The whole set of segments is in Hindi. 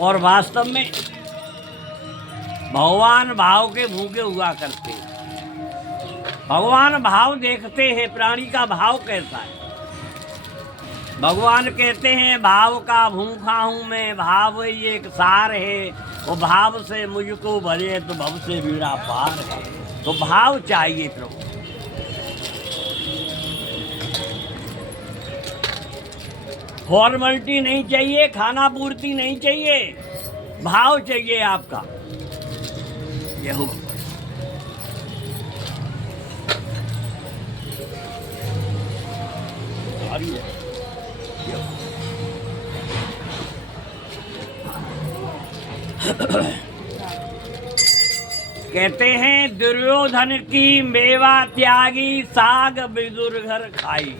और वास्तव में भगवान भाव के भूखे हुआ करते हैं। भगवान भाव देखते हैं, प्राणी का भाव कैसा है। भगवान कहते हैं भाव का भूखा हूँ मैं, भाव ही एक सार है, वो भाव से मुझको भरे तो भव से बीड़ा पार है। तो भाव चाहिए प्रभु। फॉर्मेलिटी नहीं चाहिए, खाना पूर्ति नहीं चाहिए, भाव चाहिए आपका। यह कहते हैं दुर्योधन की मेवा त्यागी, साग विदुर घर खाई,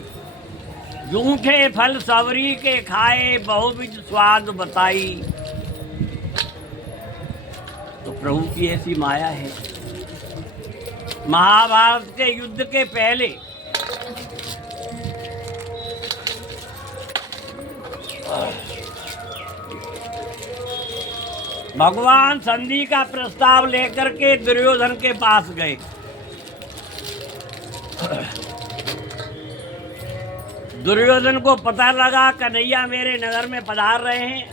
जूठे फल सवरी के खाए, बहुविध स्वाद बताई। तो प्रभु की ऐसी माया है। महाभारत के युद्ध के पहले भगवान संधि का प्रस्ताव लेकर के दुर्योधन के पास गए। दुर्योधन को पता लगा कन्हैया मेरे नगर में पधार रहे हैं।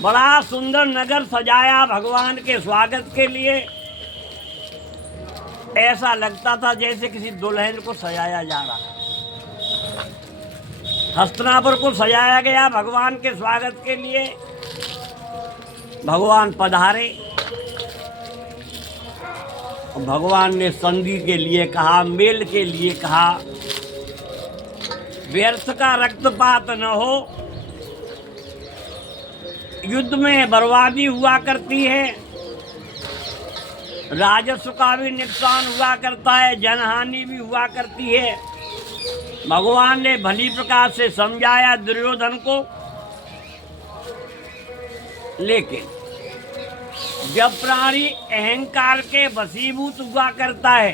बड़ा सुंदर नगर सजाया भगवान के स्वागत के लिए। ऐसा लगता था जैसे किसी दुल्हन को सजाया जा रहा। हस्तिनापुर को सजाया गया भगवान के स्वागत के लिए। भगवान पधारे। भगवान ने संधि के लिए कहा, मेल के लिए कहा, व्यर्थ का रक्तपात न हो, युद्ध में बर्बादी हुआ करती है, राजस्व का भी नुकसान हुआ करता है, जनहानि भी हुआ करती है। भगवान ने भली प्रकार से समझाया दुर्योधन को। लेकिन जब प्राणी अहंकार के वशीभूत हुआ करता है,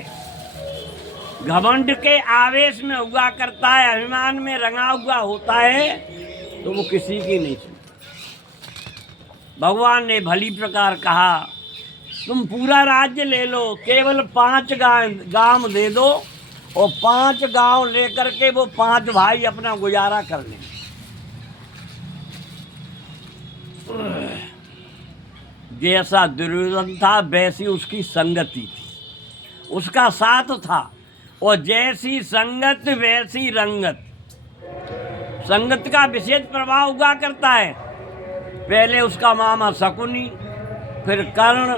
घमंड के आवेश में हुआ करता है, अभिमान में रंगा हुआ होता है, तो वो किसी की नहीं सुनता। भगवान ने भली प्रकार कहा तुम पूरा राज्य ले लो, केवल 5 गांव दे दो और 5 गांव लेकर के वो 5 भाई अपना गुजारा कर लें। जैसा दुर्योधन था वैसी उसकी संगति थी, उसका साथ था, और जैसी संगत वैसी रंगत। संगत का विशेष प्रभाव हुआ करता है। पहले उसका मामा शकुनी, फिर कर्ण,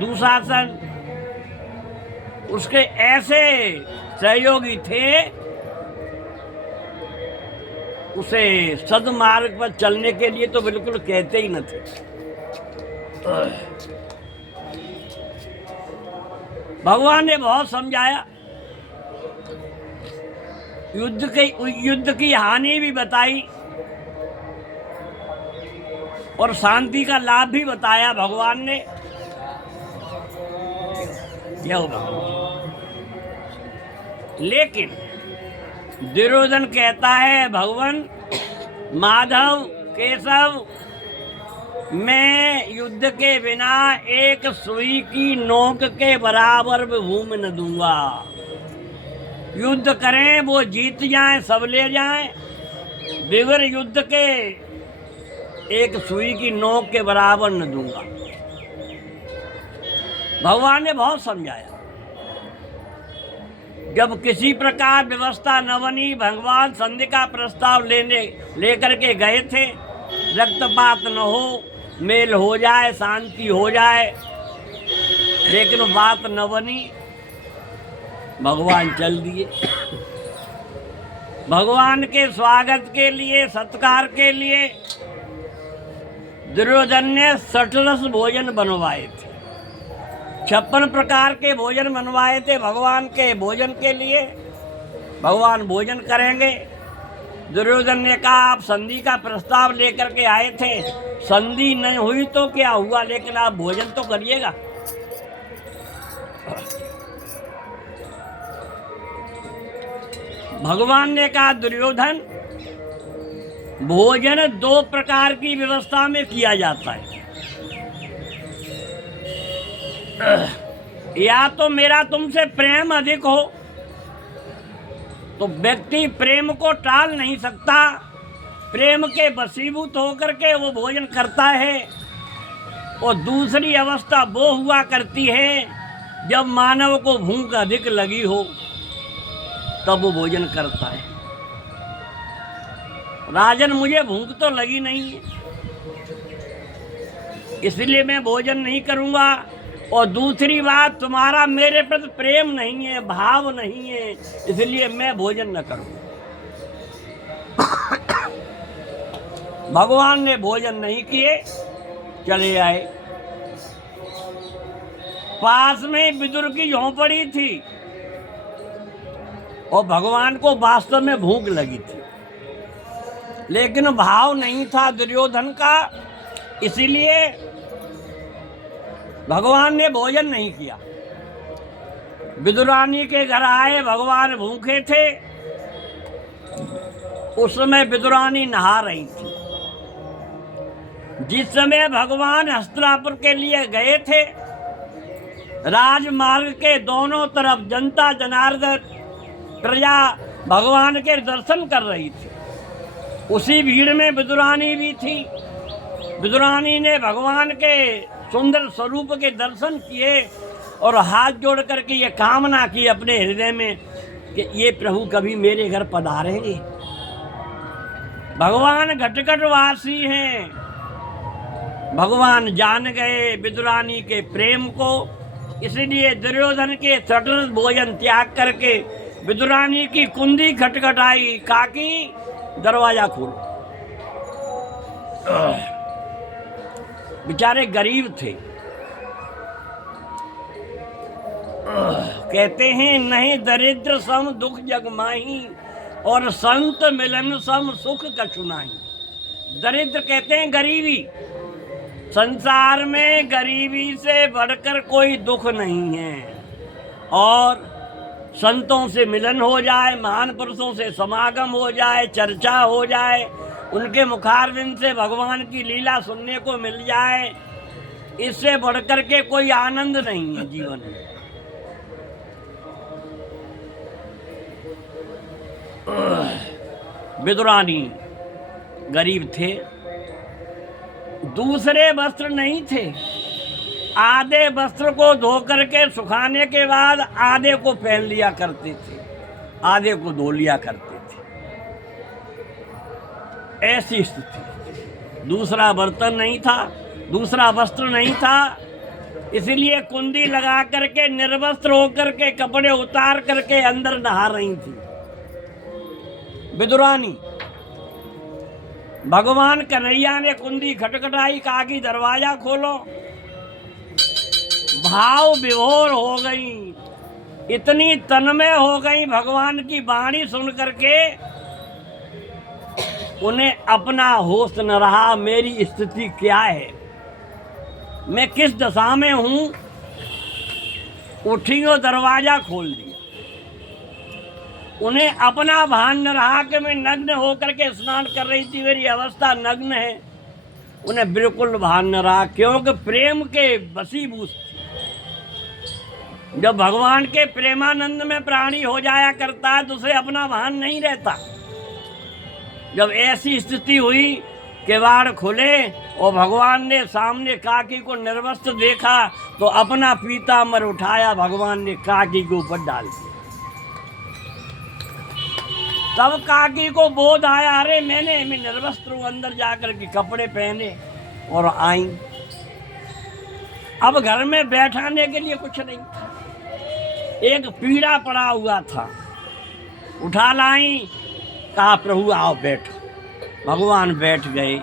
दुशासन, उसके ऐसे सहयोगी थे उसे सद्मार्ग पर चलने के लिए तो बिल्कुल कहते ही न थे। भगवान ने बहुत समझाया, युद्ध की हानि भी बताई और शांति का लाभ भी बताया भगवान ने। लेकिन दुर्योधन कहता है भगवान माधव केशव, मैं युद्ध के बिना एक सुई की नोक के बराबर भी भूमि न दूंगा। युद्ध करें वो जीत जाएं, सब ले जाएं, बगैर युद्ध के एक सुई की नोक के बराबर न दूंगा। भगवान ने बहुत समझाया। जब किसी प्रकार व्यवस्था न बनी, भगवान संधि का प्रस्ताव लेकर के गए थे, रक्तपात न हो, मेल हो जाए, शांति हो जाए, लेकिन बात न बनी। भगवान चल दिए। भगवान के स्वागत के लिए, सत्कार के लिए दुर्योधन ने 66 भोजन बनवाए थे। 56 प्रकार के भोजन बनवाए थे भगवान के भोजन के लिए। भगवान भोजन करेंगे। दुर्योधन ने कहा आप संधि का प्रस्ताव लेकर के आए थे, संधि नहीं हुई तो क्या हुआ, लेकिन आप भोजन तो करिएगा। भगवान ने कहा दुर्योधन भोजन दो प्रकार की व्यवस्था में किया जाता है। या तो मेरा तुमसे प्रेम अधिक हो तो व्यक्ति प्रेम को टाल नहीं सकता, प्रेम के वशीभूत होकर के वो भोजन करता है। और दूसरी अवस्था वो हुआ करती है जब मानव को भूख अधिक लगी हो तब वो भोजन करता है। राजन, मुझे भूख तो लगी नहीं है इसलिए मैं भोजन नहीं करूँगा। और दूसरी बात, तुम्हारा मेरे प्रति प्रेम नहीं है, भाव नहीं है, इसलिए मैं भोजन न करूँगा। भगवान ने भोजन नहीं किए, चले आए। पास में विदुर की झोंपड़ी थी और भगवान को वास्तव में भूख लगी थी, लेकिन भाव नहीं था दुर्योधन का, इसीलिए भगवान ने भोजन नहीं किया। विदुरानी के घर आए, भगवान भूखे थे। उस समय विदुरानी नहा रही थी। जिस समय भगवान हस्तिनापुर के लिए गए थे, राजमार्ग के दोनों तरफ जनता जनार्दन प्रजा भगवान के दर्शन कर रही थी। उसी भीड़ में विदुरानी भी थी। विदुरानी ने भगवान के सुंदर स्वरूप के दर्शन किए और हाथ जोड़ करके ये कामना की अपने हृदय में कि ये प्रभु कभी मेरे घर पधारेंगे। भगवान घटघटवासी हैं। भगवान जान गए विदुरानी के प्रेम को, इसलिए दुर्योधन के सटल भोजन त्याग करके विदुरानी की कुंडी खटखटाई, काकी दरवाजा खोलो। बेचारे गरीब थे। कहते हैं नहीं दरिद्र सम दुख जग माही और संत मिलन सम सुख कछु नाही। दरिद्र कहते हैं गरीबी। संसार में गरीबी से बढ़कर कोई दुख नहीं है। और संतों से मिलन हो जाए, महान पुरुषों से समागम हो जाए, चर्चा हो जाए, उनके मुखारविंद से भगवान की लीला सुनने को मिल जाए, इससे बढ़कर के कोई आनंद नहीं है जीवन में। विदुरानी गरीब थे, दूसरे वस्त्र नहीं थे। आधे वस्त्र को धो करके सुखाने के बाद आधे को पहन लिया करते थे, आधे को धो लिया करते थे। ऐसी स्थिति। दूसरा बर्तन नहीं था, दूसरा वस्त्र नहीं था, इसलिए कुंडी लगा करके निर्वस्त्र होकर के कपड़े उतार करके अंदर नहा रही थी विदुरानी। भगवान कन्हैया ने कुंडी खटखटाई, कहा कि दरवाजा खोलो। भाव विभोर हो गई, इतनी तन्मय हो गई भगवान की वाणी सुन करके, उन्हें अपना होश न रहा। मेरी स्थिति क्या है, मैं किस दशा में हूँ। उठी और दरवाजा खोल दिया। उन्हें अपना भान न रहा कि मैं नग्न होकर के स्नान कर रही थी, मेरी अवस्था नग्न है। उन्हें बिल्कुल भान न रहा, क्योंकि प्रेम के वशीभूत थी। जब भगवान के प्रेमानंद में प्राणी हो जाया करता है तो उसे अपना भान नहीं रहता। जब ऐसी स्थिति हुई, किवाड़ खुले और भगवान ने सामने काकी को निर्वस्त्र देखा तो अपना पीताम्बर उठाया, भगवान ने काकी के ऊपर डाल दिया। तब काकी को बोध आया, अरे मैं निर्वस्त्र हूं। अंदर जाकर के कपड़े पहने और आई। अब घर में बैठाने के लिए कुछ नहीं था, एक पीड़ा पड़ा हुआ था। उठा लाई, कहा प्रभु आओ बैठो। भगवान बैठ गए।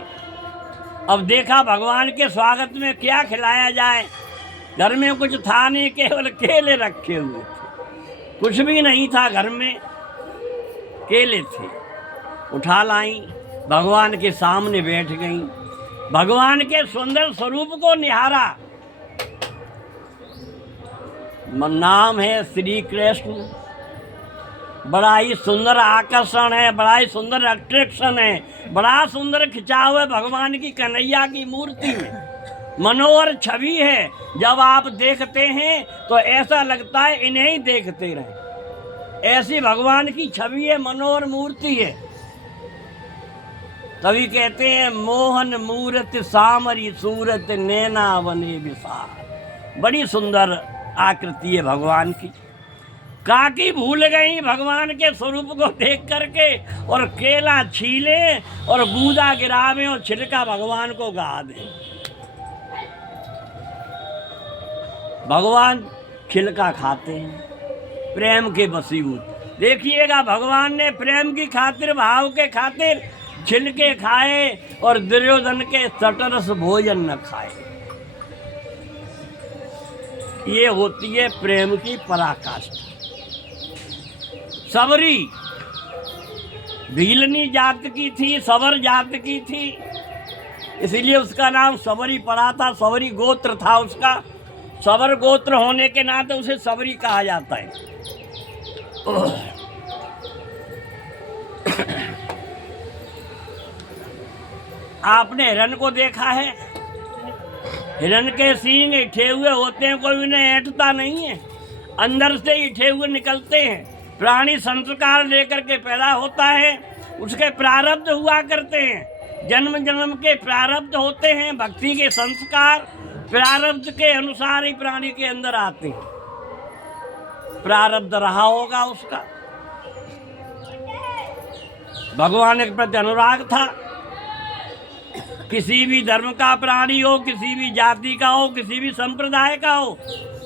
अब देखा भगवान के स्वागत में क्या खिलाया जाए। घर में कुछ था नहीं, केवल केले रखे हुए थे, कुछ भी नहीं था घर में, केले थे। उठा लाई, भगवान के सामने बैठ गई। भगवान के सुंदर स्वरूप को निहारा। नाम है श्री कृष्ण, बड़ा ही सुंदर आकर्षण है, बड़ा ही सुंदर अट्रैक्शन है, बड़ा सुंदर खिंचाव है भगवान की कन्हैया की मूर्ति में। मनोहर छवि है, जब आप देखते हैं तो ऐसा लगता है इन्हें ही देखते रहें। ऐसी भगवान की छवि है, मनोहर मूर्ति है। कवि कहते हैं मोहन मूरत सामरी सूरत नैना वने विसार। बड़ी सुंदर आकृति है भगवान की। काकी भूल गई भगवान के स्वरूप को देख करके और केला छीले और गूदा गिरावे और छिलका भगवान को गा दे। भगवान छिलका खाते हैं, प्रेम के वशीभूत। देखिएगा भगवान ने प्रेम की खातिर, भाव के खातिर छिलके खाए और दुर्योधन के सटरस भोजन न खाए। ये होती है प्रेम की पराकाष्ठा। सबरी भीलनी जात की थी, सबर जात की थी, इसीलिए उसका नाम सबरी पड़ा था। सबरी गोत्र था उसका। सबर गोत्र होने के नाते उसे सबरी कहा जाता है। आपने हिरन को देखा है? हिरन के सींग इठे हुए होते हैं, कोई उन्हें ऐंठता नहीं है, अंदर से इठे हुए निकलते हैं। प्राणी संस्कार लेकर के पैदा होता है, उसके प्रारब्ध हुआ करते हैं, जन्म जन्म के प्रारब्ध होते हैं। भक्ति के संस्कार प्रारब्ध के अनुसार ही प्राणी के अंदर आते हैं। प्रारब्ध रहा होगा उसका। भगवान के प्रति अनुराग था। किसी भी धर्म का प्राणी हो, किसी भी जाति का हो, किसी भी संप्रदाय का हो,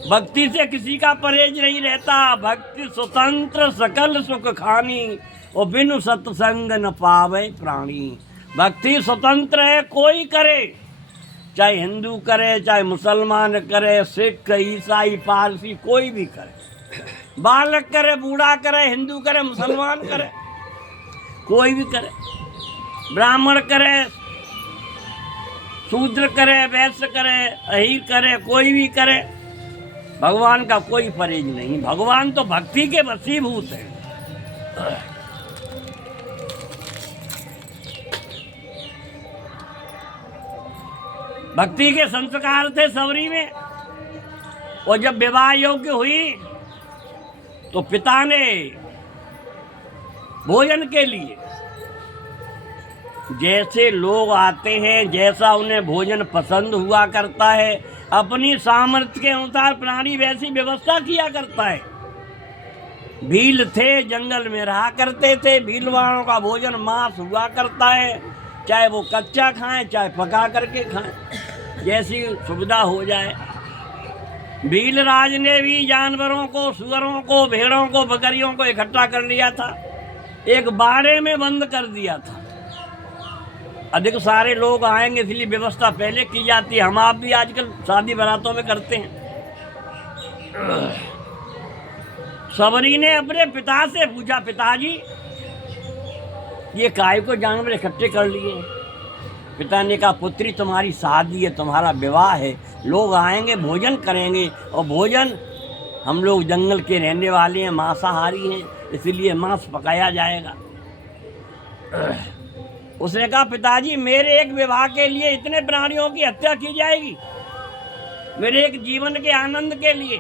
भक्ति से किसी का परहेज नहीं रहता। भक्ति स्वतंत्र सकल सुख खानी और बिनु सत्संग न पावे प्राणी। भक्ति स्वतंत्र है, कोई करे, चाहे हिंदू करे, चाहे मुसलमान करे, सिख, ईसाई, पारसी, कोई भी करे, बालक करे, बूढ़ा करे, हिंदू करे, मुसलमान करे, कोई भी करे, ब्राह्मण करे, शूद्र करे, वैश्य करे, अहीर करे, कोई भी करे, भगवान का कोई परहेज नहीं। भगवान तो भक्ति के वशीभूत है। भक्ति के संस्कार थे सबरी में। और जब विवाह योग्य हुई तो पिता ने भोजन के लिए, जैसे लोग आते हैं, जैसा उन्हें भोजन पसंद हुआ करता है, अपनी सामर्थ्य के अनुसार प्राणी वैसी व्यवस्था किया करता है। भील थे, जंगल में रहा करते थे। भीलवाड़ों का भोजन मांस हुआ करता है, चाहे वो कच्चा खाएं, चाहे पका करके खाएं, जैसी सुविधा हो जाए। भीलराज ने भी जानवरों को, सुअरों को, भेड़ों को, बकरियों को इकट्ठा कर लिया था, एक बाड़े में बंद कर दिया था। अधिक सारे लोग आएंगे, इसलिए व्यवस्था पहले की जाती है। हम आप भी आजकल शादी बारातों में करते हैं। सबरी ने अपने पिता से पूछा, पिताजी ये काय को जानवर इकट्ठे कर लिए? पिता ने कहा, पुत्री तुम्हारी शादी है, तुम्हारा विवाह है, लोग आएंगे, भोजन करेंगे, और भोजन, हम लोग जंगल के रहने वाले हैं, मांसाहारी हैं, इसलिए मांस पकाया जाएगा। उसने कहा, पिताजी मेरे एक विवाह के लिए इतने प्राणियों की हत्या की जाएगी? मेरे एक जीवन के आनंद के लिए?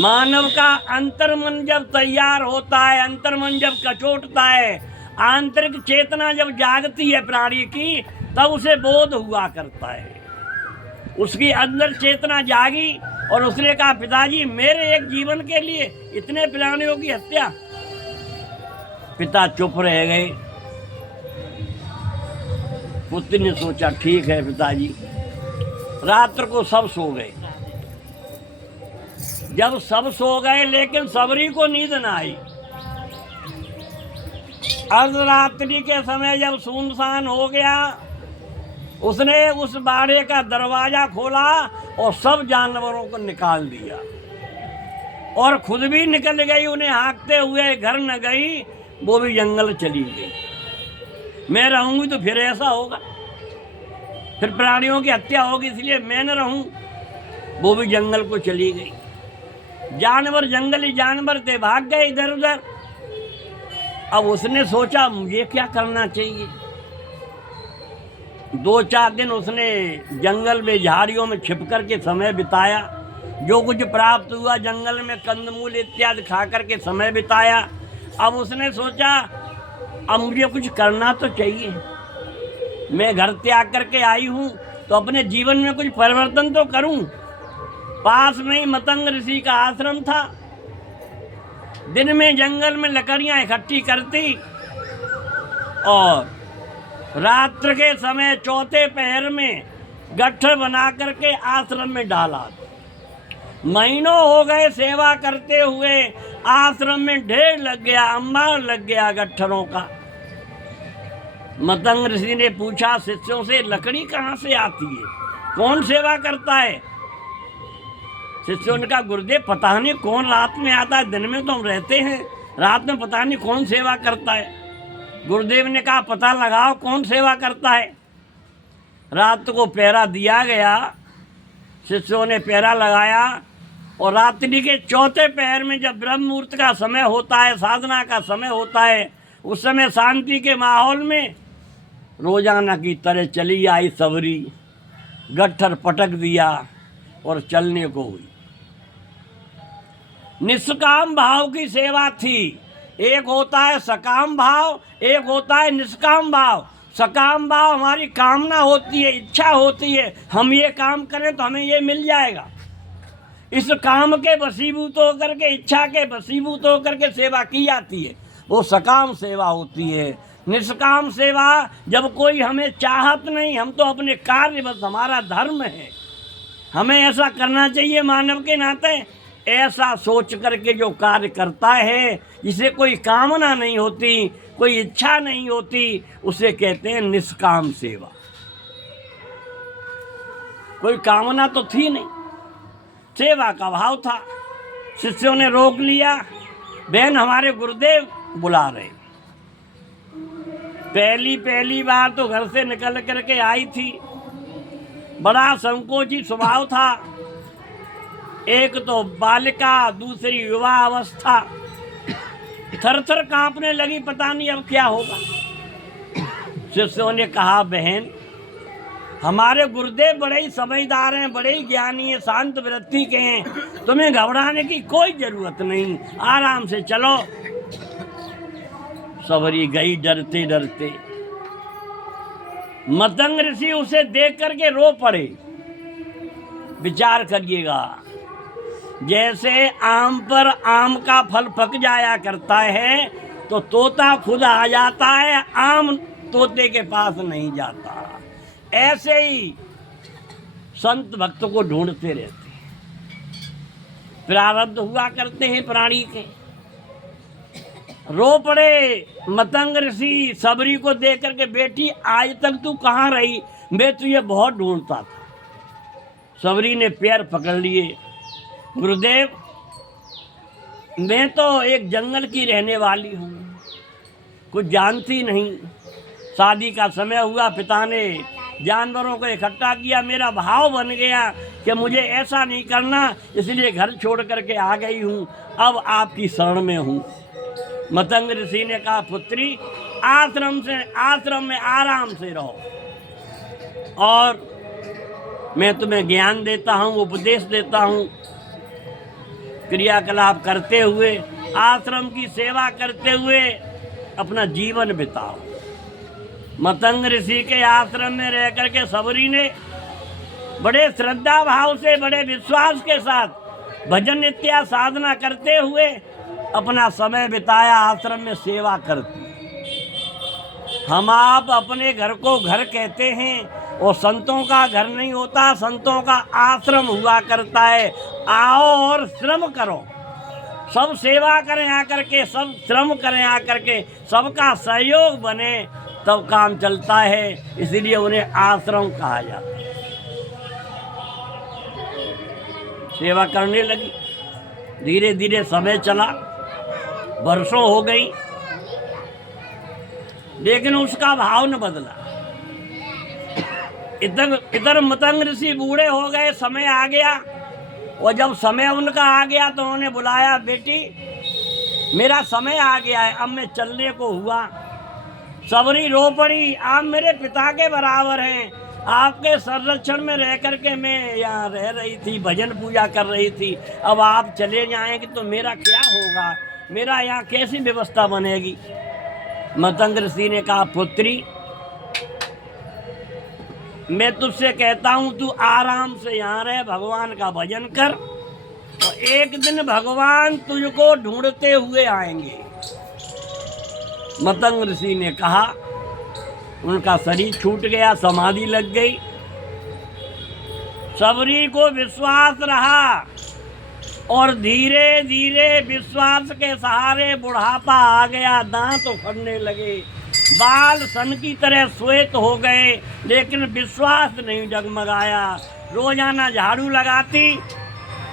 मानव का अंतर्मन जब तैयार होता है, अंतर्मन जब कचोटता है, आंतरिक चेतना जब जागती है प्राणी की, तब उसे बोध हुआ करता है। उसकी अंदर चेतना जागी और उसने कहा, पिताजी मेरे एक जीवन के लिए इतने प्राणियों की हत्या? पिता चुप रह गए। पुत्र ने सोचा, ठीक है पिताजी। रात्र को सब सो गए। जब सब सो गए, लेकिन सबरी को नींद न आई। अर्धरात्रि के समय जब सुनसान हो गया, उसने उस बाड़े का दरवाजा खोला और सब जानवरों को निकाल दिया, और खुद भी निकल गई। उन्हें हाँकते हुए घर न गई, वो भी जंगल चली गई। मैं रहूंगी तो फिर ऐसा होगा, फिर प्राणियों की हत्या होगी, इसलिए मैं न रहूं। वो भी जंगल को चली गई। जानवर जंगली जानवर थे, भाग गए इधर उधर। अब उसने सोचा मुझे क्या करना चाहिए। 2-4 दिन उसने जंगल में झाड़ियों में छिप कर के समय बिताया। जो कुछ प्राप्त हुआ जंगल में कंदमूल इत्यादि खा कर के समय बिताया। अब उसने सोचा अब मुझे कुछ करना तो चाहिए। मैं घर त्याग करके आई हूँ तो अपने जीवन में कुछ परिवर्तन तो करूँ। पास में ही मतंग ऋषि का आश्रम था। दिन में जंगल में लकड़ियाँ इकट्ठी करती और रात्र के समय चौथे पहर में गट्ठर बना करके आश्रम में डाला। महीनों हो गए सेवा करते हुए, आश्रम में ढेर लग गया, अंबार लग गया गट्ठरों का। मतंग ऋषि ने पूछा शिष्यों से, लकड़ी कहाँ से आती है, कौन सेवा करता है? शिष्यों ने कहा, गुरुदेव पता नहीं कौन रात में आता है, दिन में तो हम रहते हैं, रात में पता नहीं कौन सेवा करता है। गुरुदेव ने कहा, पता लगाओ कौन सेवा करता है। रात को पहरा दिया गया, शिष्यों ने पहरा लगाया और रात्रि के चौथे पहर में जब ब्रह्म मुहूर्त का समय होता है, साधना का समय होता है, उस समय शांति के माहौल में रोजाना की तरह चली आई सबरी, गट्ठर पटक दिया और चलने को हुई। निष्काम भाव की सेवा थी। एक होता है सकाम भाव, एक होता है निष्काम भाव। सकाम भाव हमारी कामना होती है, इच्छा होती है, हम ये काम करें तो हमें ये मिल जाएगा। इस काम के वशीभूत होकर के, इच्छा के वशीभूत होकर के सेवा की जाती है, वो सकाम सेवा होती है। निष्काम सेवा जब कोई हमें चाहत नहीं, हम तो अपने कार्य बस, हमारा धर्म है, हमें ऐसा करना चाहिए मानव के नाते, ऐसा सोच करके जो कार्य करता है, जिसे कोई कामना नहीं होती, कोई इच्छा नहीं होती, उसे कहते हैं निष्काम सेवा। कोई कामना तो थी नहीं, सेवा का भाव था। शिष्यों ने रोक लिया, बहन हमारे गुरुदेव बुला रहे। पहली बार तो घर से निकल करके आई थी, बड़ा संकोची स्वभाव था। एक तो बालिका, दूसरी विवाह अवस्था, थर थर कांपने लगी, पता नहीं अब क्या होगा। शिष्यों ने कहा, बहन हमारे गुरुदेव बड़े ही समझदार हैं, बड़े ही ज्ञानी हैं, शांत वृत्ति के हैं, तुम्हें घबराने की कोई जरूरत नहीं, आराम से चलो। सबरी गई डरते डरते। मतंग ऋषि उसे देख करके रो पड़े। विचार करिएगा, जैसे आम पर आम का फल पक जाया करता है तो तोता खुद आ जाता है, आम तोते के पास नहीं जाता। ऐसे ही संत भक्त को ढूंढते रहते हैं, प्रारब्ध हुआ करते हैं प्राणी के। रो पड़े मतंग ऋषि सबरी को देख करके, बेटी आज तक तू कहाँ रही, मैं तुझे बहुत ढूंढता था। सबरी ने पैर पकड़ लिए, गुरुदेव मैं तो एक जंगल की रहने वाली हूँ, कुछ जानती नहीं। शादी का समय हुआ, पिता ने जानवरों को इकट्ठा किया, मेरा भाव बन गया कि मुझे ऐसा नहीं करना, इसलिए घर छोड़ करके आ गई हूँ, अब आपकी शरण में हूँ। मतंग ऋषि ने कहा, पुत्री आश्रम में आराम से रहो और मैं तुम्हें ज्ञान देता हूँ, उपदेश देता हूँ। क्रियाकलाप करते हुए, आश्रम की सेवा करते हुए अपना जीवन बिताओ। मतंग ऋषि के आश्रम में रह करके सबरी ने बड़े श्रद्धा भाव से, बड़े विश्वास के साथ भजन इत्यादि साधना करते हुए अपना समय बिताया, आश्रम में सेवा करती। हम आप अपने घर को घर कहते हैं, वो संतों का घर नहीं होता, संतों का आश्रम हुआ करता है। आओ और श्रम करो, सब सेवा करें आकर के, सब श्रम करें आकर के, सबका सहयोग बने तब काम चलता है, इसीलिए उन्हें आश्रम कहा जाता है। सेवा करने लगी, धीरे धीरे समय चला, वर्षों हो गई, लेकिन उसका भाव न बदला। इधर मतंग ऋषि बूढ़े हो गए, समय आ गया, और जब समय उनका आ गया तो उन्होंने बुलाया, बेटी मेरा समय आ गया है, अब मैं चलने को हुआ। सबरी रो पड़ी, आप मेरे पिता के बराबर हैं, आपके संरक्षण में रह करके मैं यहाँ रह रही थी, भजन पूजा कर रही थी, अब आप चले जाएंगे तो मेरा क्या होगा, मेरा यहाँ कैसी व्यवस्था बनेगी। मतंग ऋषि ने कहा, पुत्री मैं तुझसे कहता हूँ तू आराम से यहाँ रह, भगवान का भजन कर, और एक दिन भगवान तुझको ढूंढते हुए आएंगे। मतंग ऋषि ने कहा, उनका शरीर छूट गया, समाधि लग गई। सबरी को विश्वास रहा और धीरे धीरे विश्वास के सहारे बुढ़ापा आ गया, दांत उखड़ने लगे, बाल सन की तरह श्वेत हो गए, लेकिन विश्वास नहीं डगमगाया। रोजाना झाड़ू लगाती,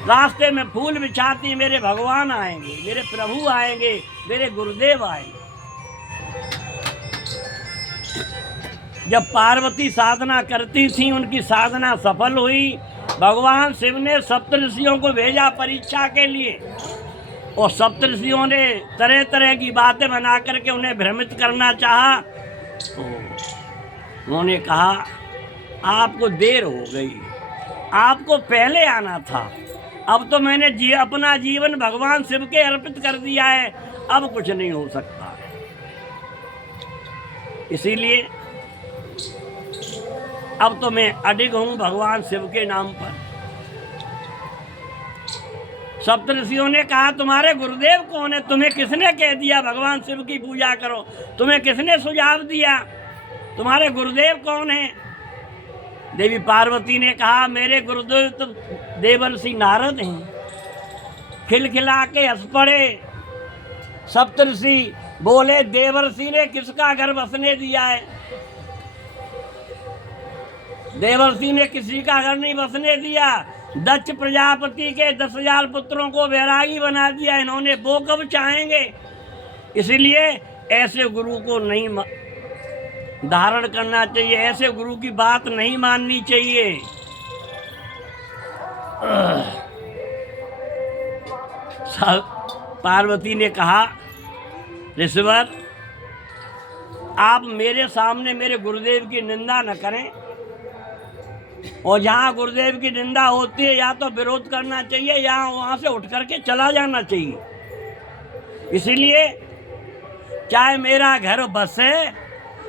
रास्ते में फूल बिछाती, मेरे भगवान आएंगे, मेरे प्रभु आएंगे, मेरे गुरुदेव आएंगे। जब पार्वती साधना करती थी, उनकी साधना सफल हुई। भगवान शिव ने सप्तऋषियों को भेजा परीक्षा के लिए, और सप्तऋषियों ने तरह तरह की बातें बना करके उन्हें भ्रमित करना चाहा। तो उन्होंने कहा, आपको देर हो गई, आपको पहले आना था, अब तो मैंने अपना जीवन भगवान शिव के अर्पित कर दिया है, अब कुछ नहीं हो सकता। इसीलिए अब तो मैं अडिग हूँ भगवान शिव के नाम पर। सप्तऋषियों ने कहा, तुम्हारे गुरुदेव कौन है, तुम्हें किसने कह दिया भगवान शिव की पूजा करो, तुम्हें किसने सुझाव दिया, तुम्हारे गुरुदेव कौन है। देवी पार्वती ने कहा, मेरे गुरुदेव तो देवर्षि नारद हैं। खिलखिला के हंस पड़े सप्तऋषि, बोले, देवर्षि ने किसका घर बसने दिया है, देवर्षि ने किसी का घर नहीं बसने दिया। दक्ष प्रजापति के 10,000 पुत्रों को वैरागी बना दिया, इन्होंने वो कब चाहेंगे। इसलिए ऐसे गुरु को नहीं धारण करना चाहिए, ऐसे गुरु की बात नहीं माननी चाहिए। पार्वती ने कहा, ऋषिवर आप मेरे सामने मेरे गुरुदेव की निंदा न करें, और जहाँ गुरुदेव की निंदा होती है या तो विरोध करना चाहिए या वहाँ से उठ करके चला जाना चाहिए। इसीलिए चाहे मेरा घर बसे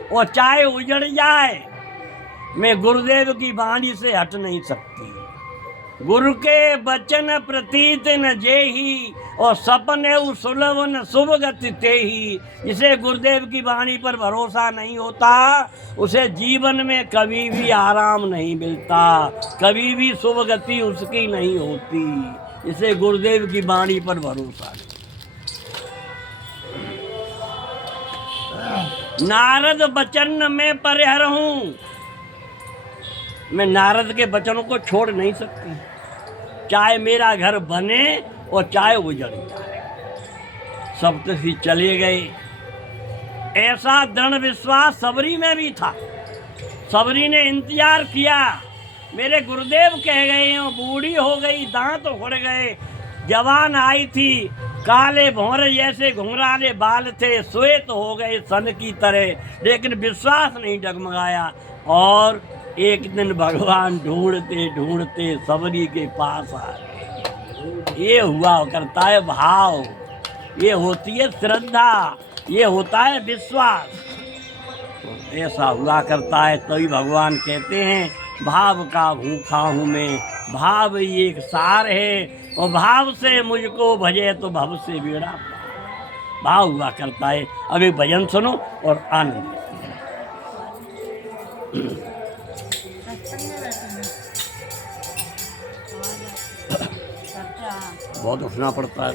और चाहे उजड़ जाए, मैं गुरुदेव की वाणी से हट नहीं सकती। गुरु के बचन प्रतीत न जेही, और सपने सुलभ न शुभ गति तेही। जिसे गुरुदेव की वाणी पर भरोसा नहीं होता, उसे जीवन में कभी भी आराम नहीं मिलता, कभी भी शुभ गति उसकी नहीं होती। इसे गुरुदेव की वाणी पर भरोसा नहीं। नारद वचन में परिहर हूँ, मैं नारद के वचनों को छोड़ नहीं सकती, चाहे मेरा घर बने और चाहे उजड़ जाए। सप्तऋषि चले गए। ऐसा दृढ़ विश्वास सबरी में भी था। सबरी ने इंतजार किया, मेरे गुरुदेव कह गए हो, बूढ़ी हो गई, दांत उखड़ गए, जवान आई थी, काले भौरे जैसे घुंघराले बाल थे, श्वेत हो गए सन की तरह, लेकिन विश्वास नहीं डगमगाया। और एक दिन भगवान ढूंढते ढूंढते सबरी के पास आ गए। ये हुआ करता है भाव, ये होती है श्रद्धा, ये होता है विश्वास। तो ऐसा हुआ करता है, तभी भगवान कहते हैं, भाव का भूखा हूँ मैं, भाव ही एक सार है, और भाव से मुझको भजे तो भव से बेड़ा। भाव हुआ करता है। अब एक भजन सुनो और आनंद। बहुत उठना पड़ता है।